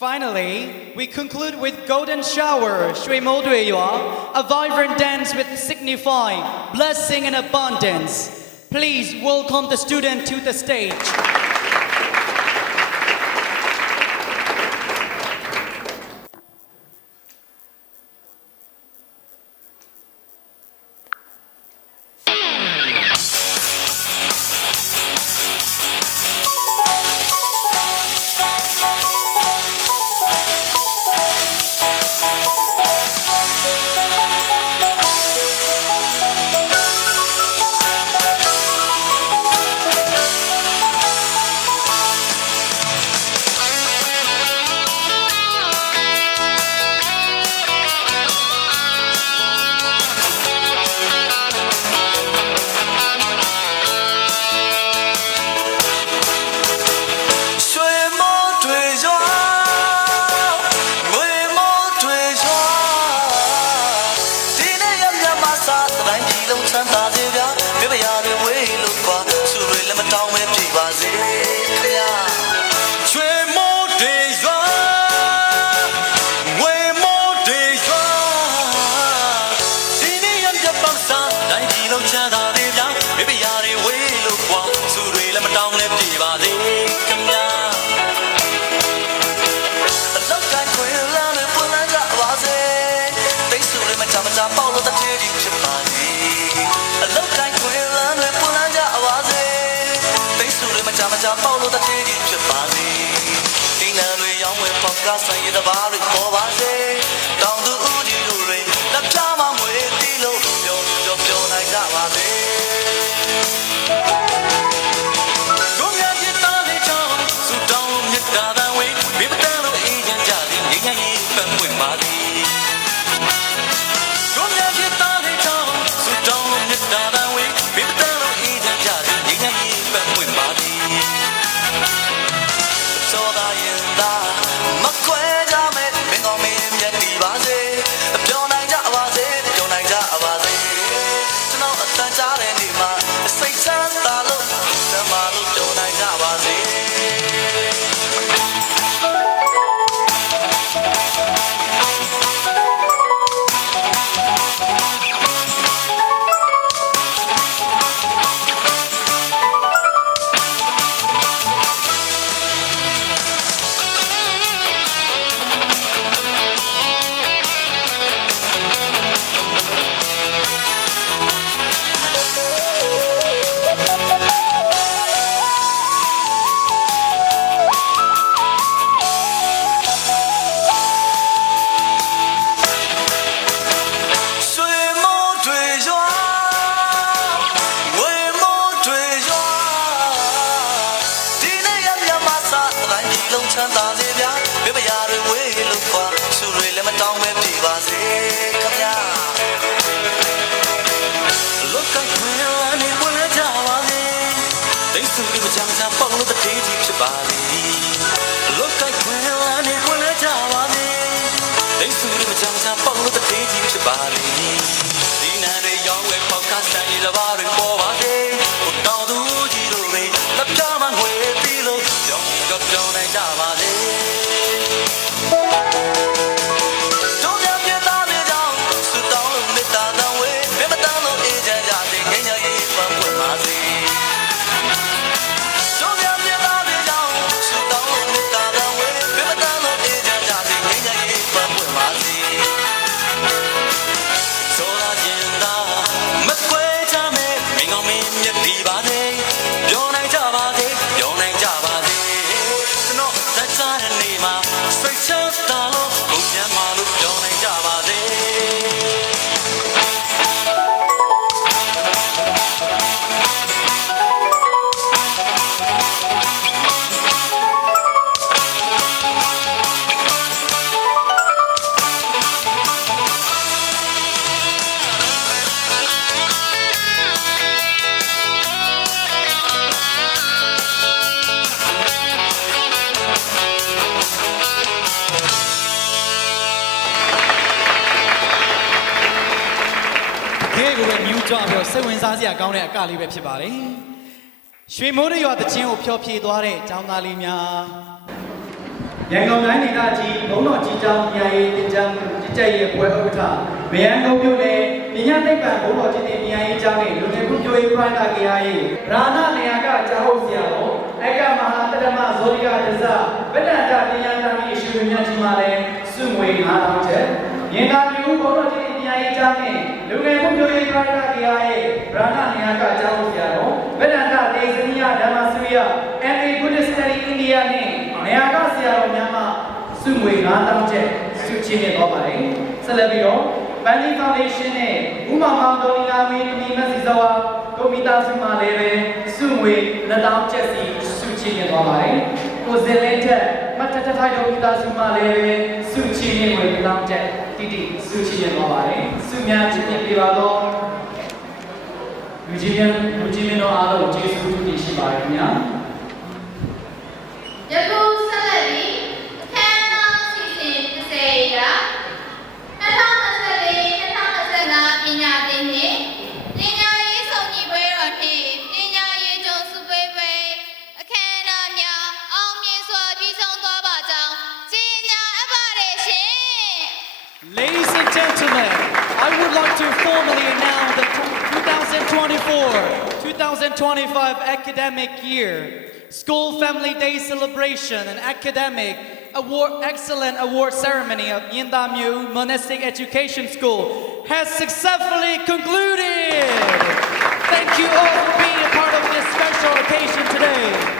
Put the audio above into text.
Finally, we conclude with Golden Shower, Shui Mo Dui Yua, a vibrant dance with signifying blessing and abundance. Please welcome the student to the stage.စိတ်ဝင်စားစရာကောင်းတဲ့အကလေးပဲဖြစ်ပါတယ်။ရွှေမိုးရွာတချင်းကိုဖျော်ဖြေသွားတဲ့ကျောင်းသားလေးများ ရန်ကုန်တိုင်းဒေသကြီးဘုံတော်ကြီးကျောင်းပြည်ရေးတင်ကြားမှုကြီးကြပ်ရေးပွဲဥက္ကဋ္ဌမယန်းကုန်းမြို့နယ်ပညာသိပ္ပံဘုံတော်ကြီးတင်ပြည်ရေးကျောင်းနဲ့လူငယ်မှုပြိုရေးပရိုက်တာကေအားရေးရာဏနေရာကကျောင်းဟုတ်ဆရာတော်အကမဟာတရမဇောတိကဒဇဗတ္တန္တပညာတမီအရှိမြတ်ကြီးမှာလည်းစုငွေ9000ကျပ်ရင်သာမျိုးဘုံတော်ကြီးတင်ပြည်ရေးကျောင်းနဲ့လူငယ်မှုပြိုရေးပရိုက်တာကေအားရေးရာဏနေရာကကျောင်းဟုတ်ဆရာတော်ဗတ္တန္တဒေသနိယဓမ္မစရိယ MA Buddhist Study India နဲ့နေရာကဆရာတော်များမှစုငွေ9000ကျပ်စုချင်းနေတော့ပါတယ်ဆက်လက်ပြီးတော့ပန်နီဖောင်ဒေးရှင်းနဲ့ဥမာမောင်တော်လီလာမင်းသမီးမက်ဆီဇဝါကိုမီတာစုမှလည်းပဲစုငွေ2000ကျပ်စီစုချင်းနေတော့ပါတယ်ကိုဇင်လင်းထက်မတ်တထိုင်တော်မီတာစုမှလည်းပဲစုချင်းနေငွေ1000ကျပ်တိတိစုချင်းနေတော့ပါတယ်စုများချင်းပြပြပါတော့လူကြီးများတို့အားလုံးကျေးဇူးတင်ရှိပါတယ်ခင်ဗျာယခုဆက်လက်ပြီးအခမ်းအနားစီစဉ်30ရာ2024-2025ပညာသင်နှစ်ပညာရေးဆောင်ညီပွဲတော်နှင့်ပညာရေးကျုံစုပွဲပွဲအခမ်းအနားများအောင်မြင်စွာပြီးဆုံးသွားပါကြောင်းကြေညာအပ်ပါတယ်ရှင် Ladies and gentlemen, I would like to formally announce the 2024-2025 academic year School Family Day celebration and academic award excellent award ceremony of Yinda Mu Monastic Education School has successfully concluded. Thank you all for being a part of this special occasion today.